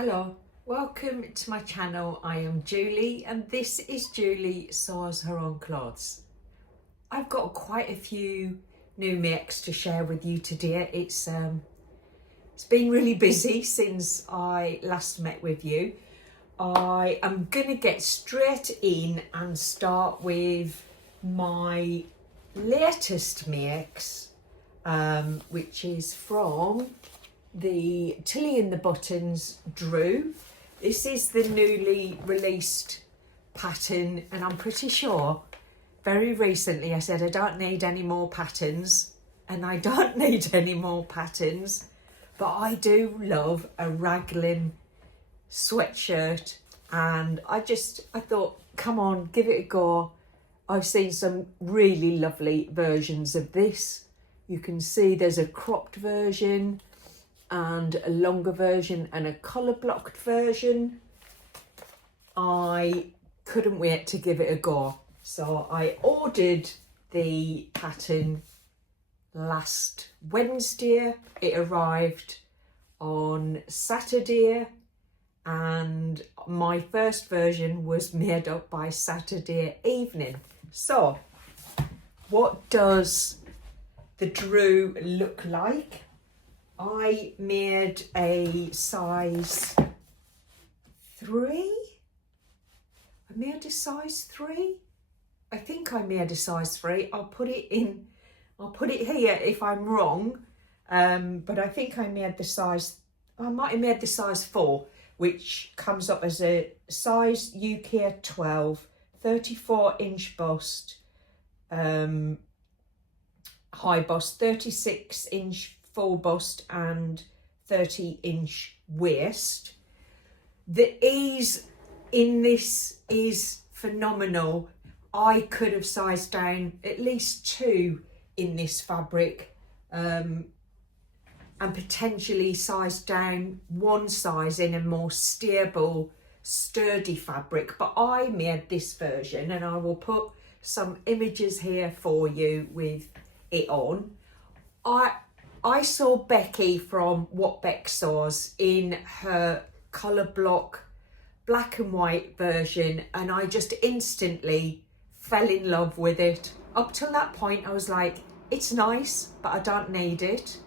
Hello, welcome to my channel. I am Julie and this is Julie Sews Her Own Clothes. I've got quite a few new makes to share with you today. It's been really busy since I last met with you. I am gonna get straight in and start with my latest makes, which is from the Tilly in the Buttons Drew. This is the newly released pattern, and I'm pretty sure very recently I said I don't need any more patterns, and I don't need any more patterns, but I do love a raglan sweatshirt, and I thought, come on, give it a go. I've seen some really lovely versions of this. You can see there's a cropped version and a longer version and a colour blocked version. I couldn't wait to give it a go. So I ordered the pattern last Wednesday. It arrived on Saturday, and my first version was made up by Saturday evening. So what does the Drew look like? I made a size 3. I made a size 3. I think I made a size 3. I'll put it here if I'm wrong. But I think I might have made the size 4, which comes up as a size UK 12, 34-inch bust, high bust, 36-inch full bust and 30-inch waist. The ease in this is phenomenal. I could have sized down at least 2 in this fabric, and potentially sized down 1 size in a more stable, sturdy fabric, but I made this version, and I will put some images here for you with it on. I saw Becky from What Beck Sews in her colour block black and white version, and I just instantly fell in love with it. Up till that point I was like, it's nice, but I don't need it.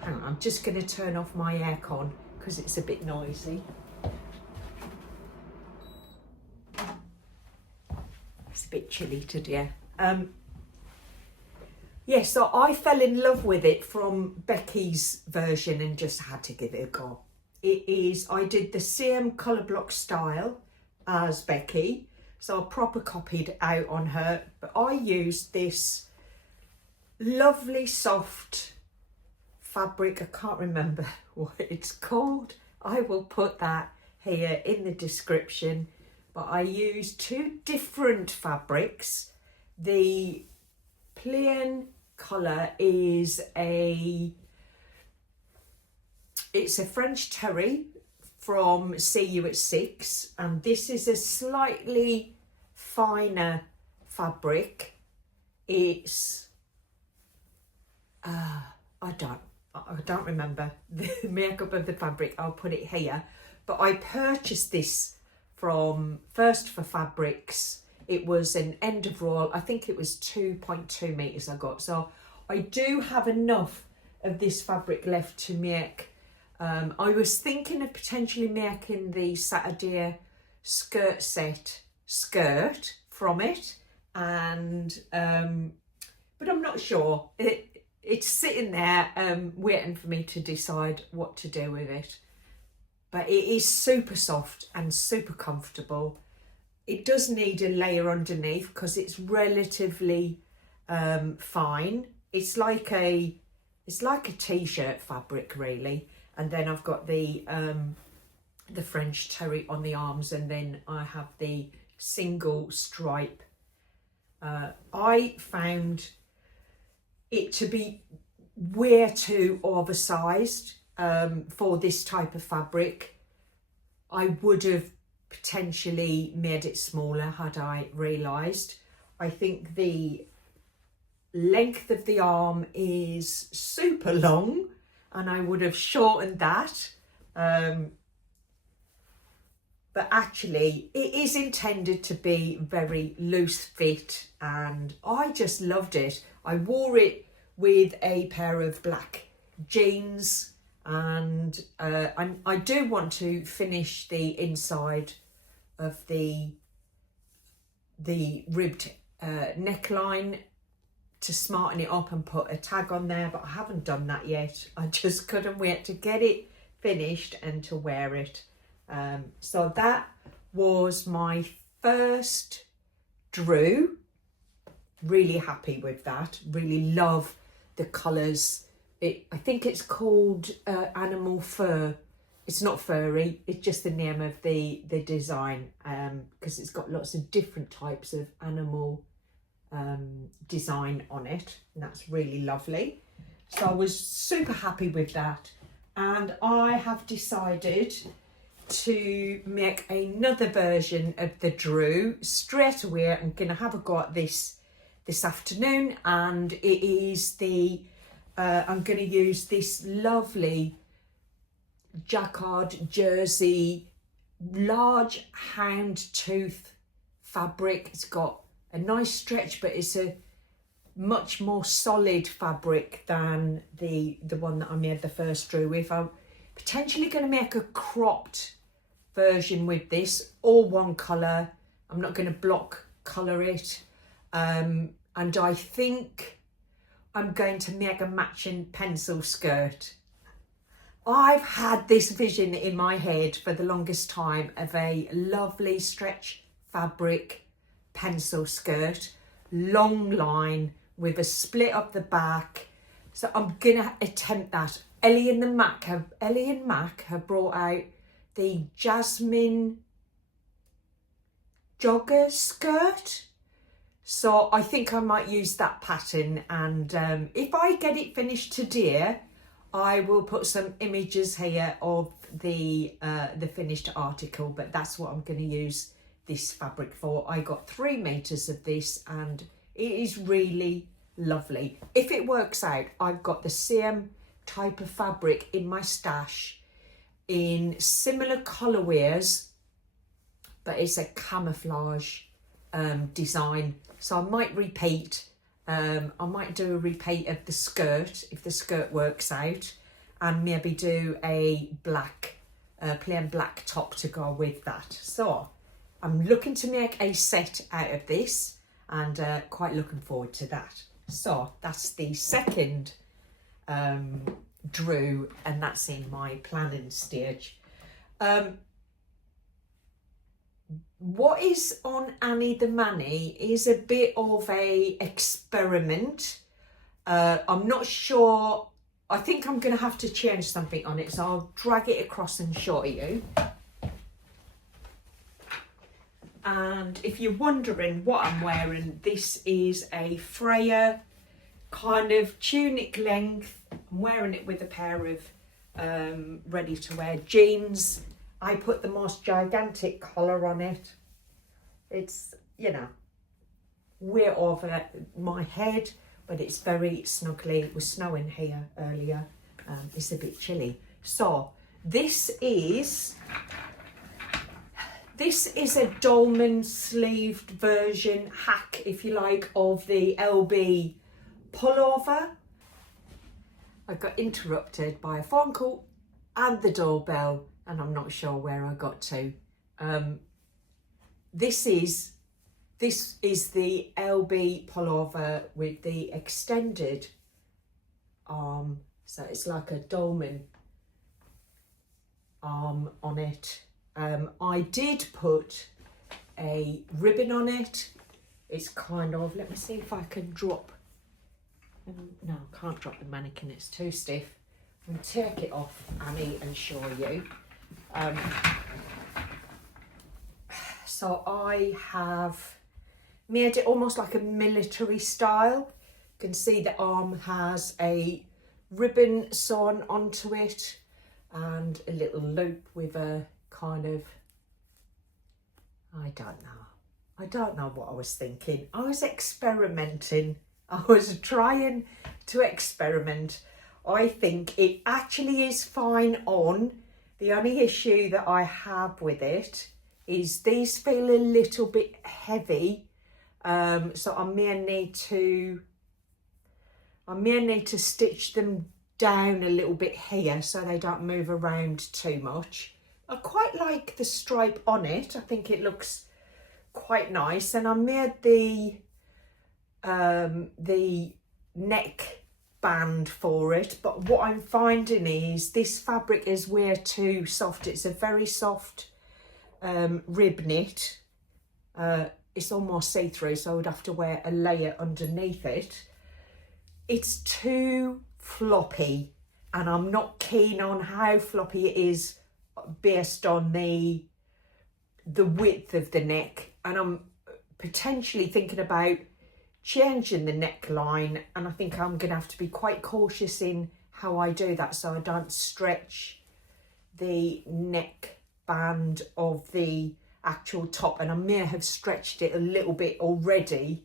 Hang on, I'm just going to turn off my aircon because it's a bit noisy. It's a bit chilly today. Yeah, so I fell in love with it from Becky's version and just had to give it a go. I did the same colour block style as Becky, so I proper copied out on her, but I used this lovely soft fabric. I can't remember what it's called. I will put that here in the description, but I used 2 different fabrics. The plain colour is it's a French terry from See You at 6, and this is a slightly finer fabric. It's I don't remember the makeup of the fabric. I'll put it here, but I purchased this from First for Fabrics. It was an end of roll. I think it was 2.2 meters I got. So I do have enough of this fabric left to make. I was thinking of potentially making the Saturday skirt set skirt from it, and but I'm not sure. It's sitting there waiting for me to decide what to do with it. But it is super soft and super comfortable. It does need a layer underneath because it's relatively fine. It's like a t-shirt fabric really. And then I've got the French terry on the arms, and then I have the single stripe. I found it to be way too oversized for this type of fabric. I would have potentially made it smaller had I realised. I think the length of the arm is super long, and I would have shortened that. but actually it is intended to be very loose fit, and I just loved it. I wore it with a pair of black jeans, and I do want to finish the inside of the ribbed neckline to smarten it up and put a tag on there, but I haven't done that yet. I just couldn't wait to get it finished and to wear it. So that was my first Drew. Really happy with that. Really love the colours. I think it's called animal fur. It's not furry, it's just the name of the design, because it's got lots of different types of animal design on it, and that's really lovely. So I was super happy with that, and I have decided to make another version of the Drew straight away. I'm going to have a go at this afternoon, and it is I'm going to use this lovely Jaquard Jersey large houndstooth fabric. It's got a nice stretch, but it's a much more solid fabric than the one that I made the first Drew with. I'm potentially going to make a cropped version with this, all one colour. I'm not going to block colour it, and I think I'm going to make a matching pencil skirt. I've had this vision in my head for the longest time of a lovely stretch fabric pencil skirt, long line with a split up the back. So I'm gonna attempt that. Ellie and Mac have brought out the Jasmin Jogger Skirt. So I think I might use that pattern, and if I get it finished today, I will put some images here of the finished article, but that's what I'm going to use this fabric for. I got 3 meters of this, and it is really lovely. If it works out, I've got the same type of fabric in my stash in similar colorways, but it's a camouflage design. So I might repeat. I might do a repeat of the skirt if the skirt works out, and maybe do a black, plain black top to go with that. So I'm looking to make a set out of this, and quite looking forward to that. So that's the second Drew, and that's in my planning stage. What is on Annie the Manny is a bit of a experiment. I'm not sure. I think I'm going to have to change something on it, so I'll drag it across and show you. And if you're wondering what I'm wearing, this is a Freya kind of tunic length. I'm wearing it with a pair of ready to wear jeans. I put the most gigantic collar on it. It's, you know, way over my head, but it's very snuggly. It was snowing here earlier. It's a bit chilly. So this is a Dolman sleeved version, hack if you like, of the LB pullover. I got interrupted by a phone call and the doorbell, and I'm not sure where I got to. This is the LB pullover with the extended arm, so it's like a dolman arm on it. I did put a ribbon on it. It's kind of, let me see if I can drop. No, I can't drop the mannequin, it's too stiff. I'm going to take it off, Annie, and show you. So I have made it almost like a military style. You can see the arm has a ribbon sewn onto it and a little loop with a kind of, I don't know what I was thinking. I was experimenting. I was trying to experiment. I think it actually is fine on. The only issue that I have with it is these feel a little bit heavy, so I may need to stitch them down a little bit here so they don't move around too much. I quite like the stripe on it. I think it looks quite nice, and I made the neck band for it, but what I'm finding is this fabric is way too soft. It's a very soft rib knit. It's almost see-through, so I would have to wear a layer underneath it. It's too floppy, and I'm not keen on how floppy it is based on the width of the neck, and I'm potentially thinking about changing the neckline, and I think I'm going to have to be quite cautious in how I do that so I don't stretch the neck band of the actual top, and I may have stretched it a little bit already,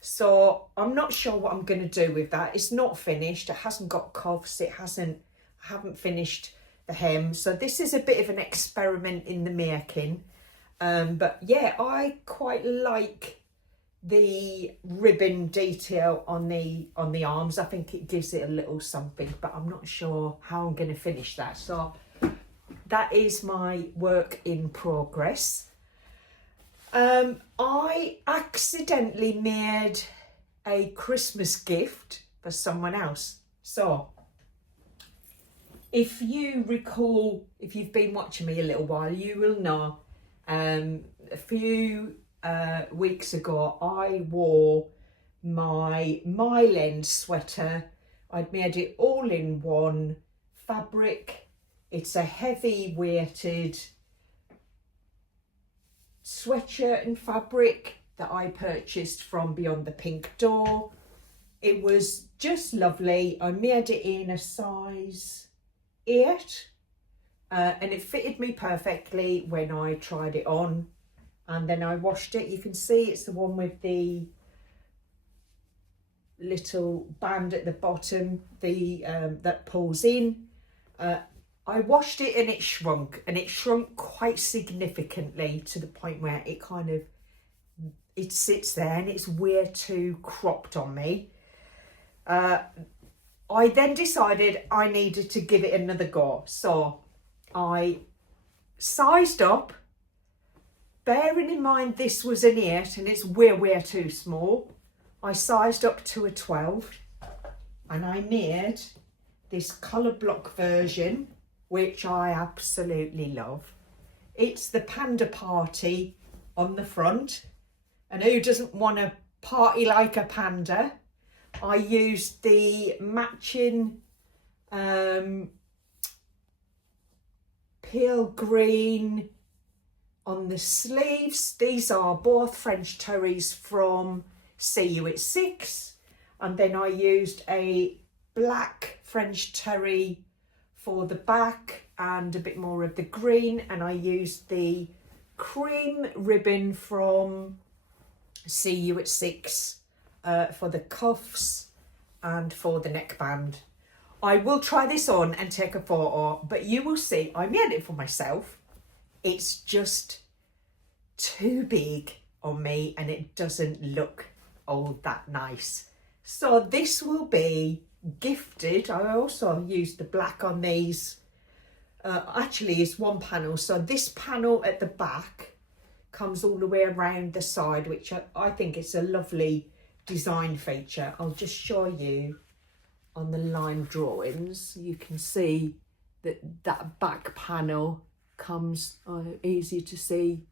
so I'm not sure what I'm going to do with that. It's not finished, it hasn't got cuffs, I haven't finished the hem, so this is a bit of an experiment in the making. But yeah, I quite like the ribbon detail on the arms. I think it gives it a little something, but I'm not sure how I'm going to finish that. So that is my work in progress. I accidentally made a Christmas gift for someone else. So if you recall, if you've been watching me a little while, you will know a few weeks ago I wore my Myland sweater. I'd made it all in one fabric. It's a heavy weighted sweatshirt and fabric that I purchased from Beyond the Pink Door. It was just lovely. I made it in a size 8 and it fitted me perfectly when I tried it on, and then I washed it. You can see it's the one with the little band at the bottom, that pulls in. I washed it and it shrunk quite significantly to the point where it sits there and it's way too cropped on me. I then decided I needed to give it another go, so I sized up, bearing in mind this was an 8 and it's way too small. I sized up to a 12 and I made this colour block version, which I absolutely love. It's the panda party on the front, and who doesn't want to party like a panda? I used the matching pale green on the sleeves. These are both French terries from See You at 6, and then I used a black French terry for the back and a bit more of the green, and I used the cream ribbon from See You at 6 for the cuffs and for the neckband. I will try this on and take a photo, but you will see I made it for myself. It's just too big on me and it doesn't look all that nice. So this will be gifted. I also used the black on these. Actually it's one panel, so this panel at the back comes all the way around the side, which I think it's a lovely design feature. I'll just show you on the line drawings. You can see that back panel comes easy to see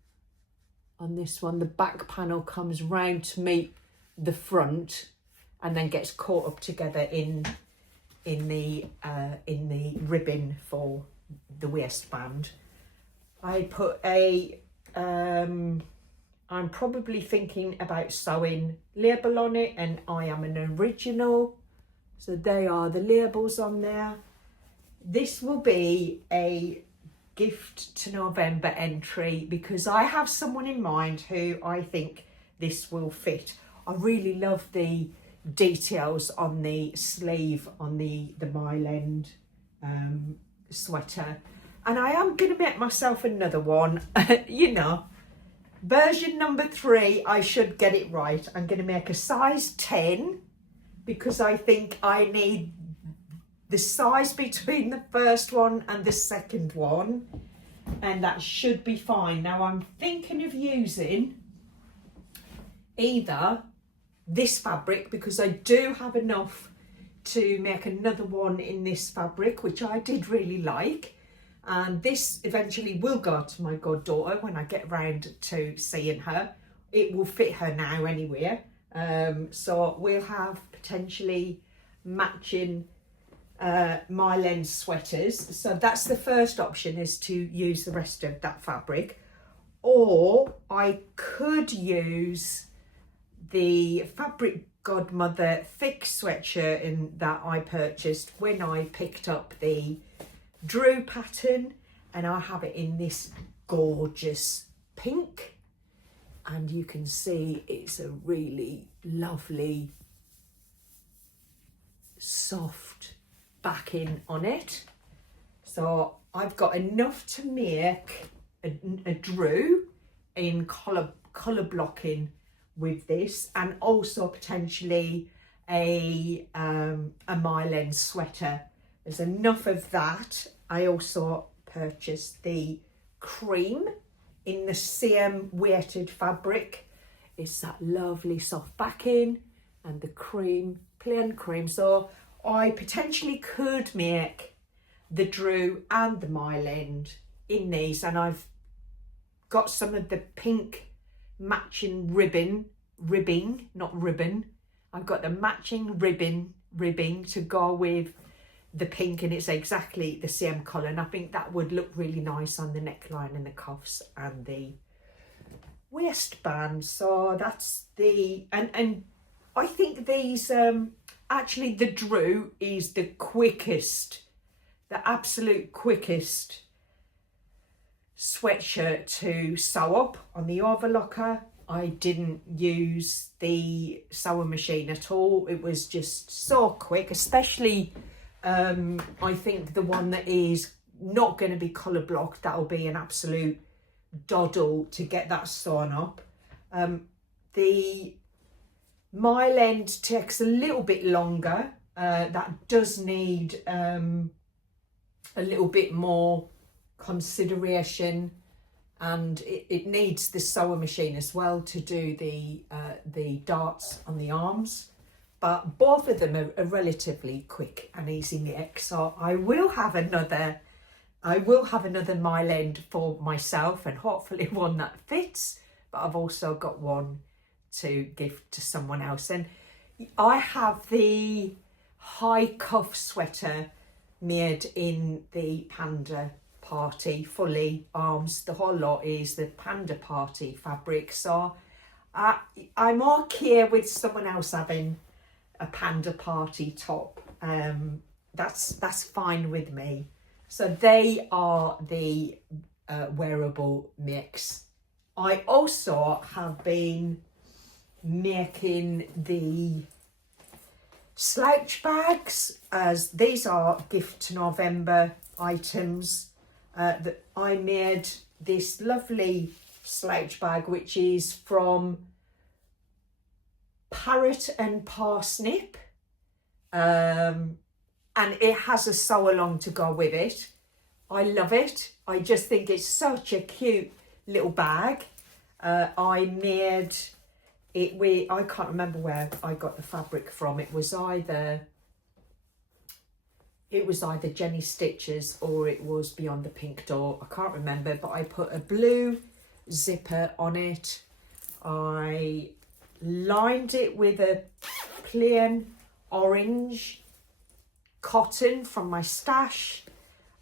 on this one. The back panel comes round to meet the front and then gets caught up together in the ribbon for the waistband. I put a I'm probably thinking about sewing label on it, and I am an original, so they are the labels on there. This will be a gift to November entry because I have someone in mind who I think this will fit. I really love the details on the sleeve on the Myland sweater, And I am going to make myself another one, you know, version number 3, I should get it right. I'm going to make a size 10 because I think I need the size between the first one and the second one, and that should be fine. Now I'm thinking of using either this fabric, because I do have enough to make another one in this fabric, which I did really like, and this eventually will go to my goddaughter when I get round to seeing her. It will fit her now anyway, so we'll have potentially matching Myland sweaters. So that's the first option, is to use the rest of that fabric, or I could use the Fabric Godmother thick sweatshirt in that I purchased when I picked up the Drew pattern, and I have it in this gorgeous pink, and you can see it's a really lovely soft backing on it. So I've got enough to make a Drew in colour blocking with this, and also potentially a Myland sweater. There's enough of that. I also purchased the cream in the same weighted fabric. It's that lovely soft backing and the cream, plain cream. So I potentially could make the Drew and the Myland in these, and I've got some of the pink matching ribbing, not ribbon. I've got the matching ribbing to go with the pink, and it's exactly the same colour, and I think that would look really nice on the neckline and the cuffs and the waistband. So that's the, and I think these actually the Drew is the quickest, the absolute quickest sweatshirt to sew up on the overlocker. I didn't use the sewing machine at all. It was just so quick, especially I think the one that is not going to be colour blocked, that'll be an absolute doddle to get that sewn up. The Myland takes a little bit longer. That does need a little bit more consideration, and it needs the sewing machine as well to do the darts on the arms. But both of them are relatively quick and easy make. So I will have another Myland for myself, and hopefully one that fits. But I've also got one to give to someone else. And I have the high cuff sweater made in the Panda Party, fully arms, the whole lot is the Panda Party fabric. So I'm okay with someone else having a Panda Party top. That's fine with me. So they are the wearable mix. I also have been making the Slouch bags, as these are gift to November items. That I made this lovely Slouch bag, which is from Parrot and Parsnip, and it has a sew along to go with it. I love it. I just think it's such a cute little bag. I made it with, I can't remember where I got the fabric from. It was either Jenny Stitches or it was Beyond the Pink Door. I can't remember, but I put a blue zipper on it. I lined it with a plain orange cotton from my stash.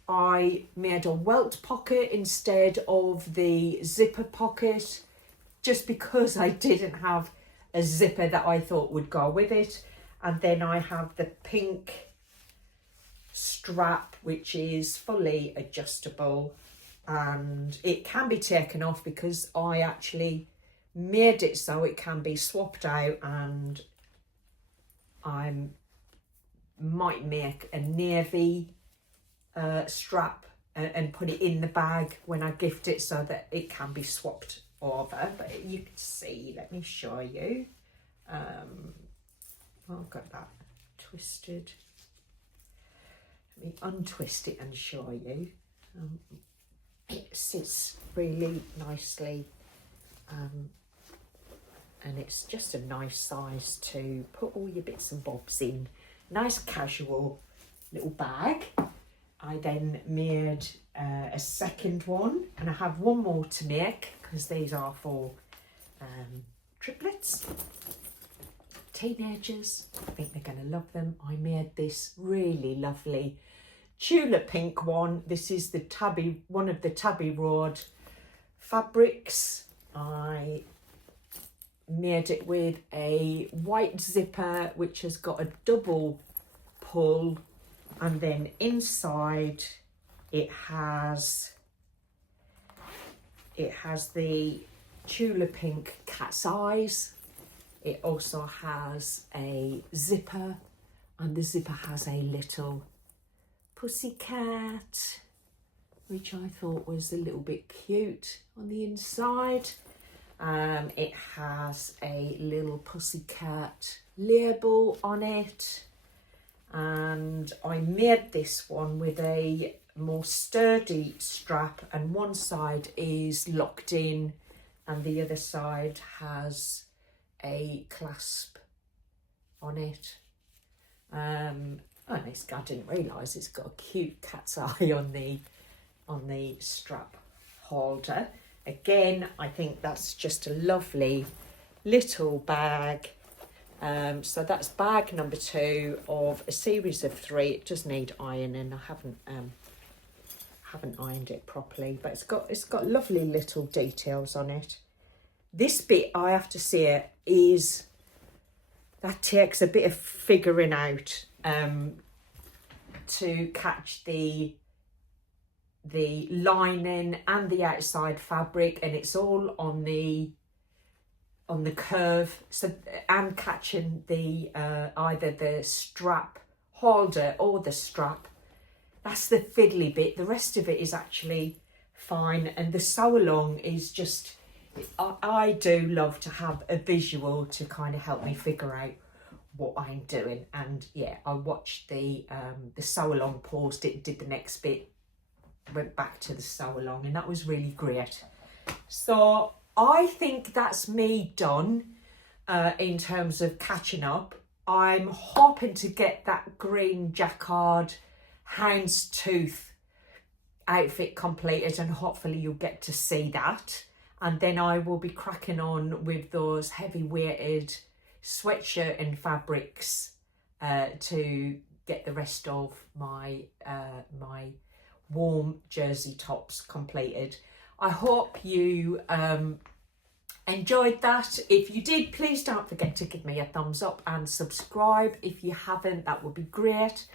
I made a welt pocket instead of the zipper pocket, just because I didn't have a zipper that I thought would go with it. And then I have the pink strap, which is fully adjustable, and it can be taken off because I actually made it so it can be swapped out, and I might make a navy strap and put it in the bag when I gift it so that it can be swapped over. But you can see, let me show you. I've got that twisted. Let me untwist it and show you. It sits really nicely, and it's just a nice size to put all your bits and bobs in. Nice casual little bag. I then made a second one, and I have one more to make because these are for triplets, teenagers. I think they're going to love them. I made this really lovely tulip pink one. This is the one of the Tabby Road fabrics. I made it with a white zipper which has got a double pull, and then inside it has the tulip pink cat's eyes. It also has a zipper, and the zipper has a little pussycat, which I thought was a little bit cute on the inside. It has a little pussycat label on it, and I made this one with a more sturdy strap, and one side is locked in and the other side has a clasp on it. And I didn't realise it's got a cute cat's eye on the strap holder. Again, I think that's just a lovely little bag. So that's bag number 2 of a series of 3. It does need ironing. I haven't ironed it properly, but it's got lovely little details on it. This bit, I have to say, that takes a bit of figuring out to catch the lining and the outside fabric, and it's all on the curve, so and catching the either the strap holder or the strap. That's the fiddly bit. The rest of it is actually fine, and the sew along is just, I do love to have a visual to kind of help me figure out what I'm doing. And yeah, I watched the sew along, paused it, did the next bit, went back to the sew along, and that was really great. So I think that's me done in terms of catching up. I'm hoping to get that green Jaquard houndstooth outfit completed, and hopefully you'll get to see that. And then I will be cracking on with those heavy weighted sweatshirt and fabrics to get the rest of my my warm jersey tops completed. I hope you enjoyed that. If you did, please don't forget to give me a thumbs up and subscribe. If you haven't, that would be great.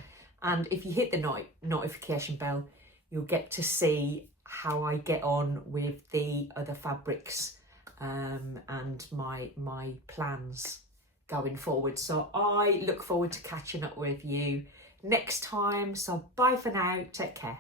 And if you hit the notification bell, you'll get to see how I get on with the other fabrics and my plans going forward. So I look forward to catching up with you next time. So bye for now. Take care.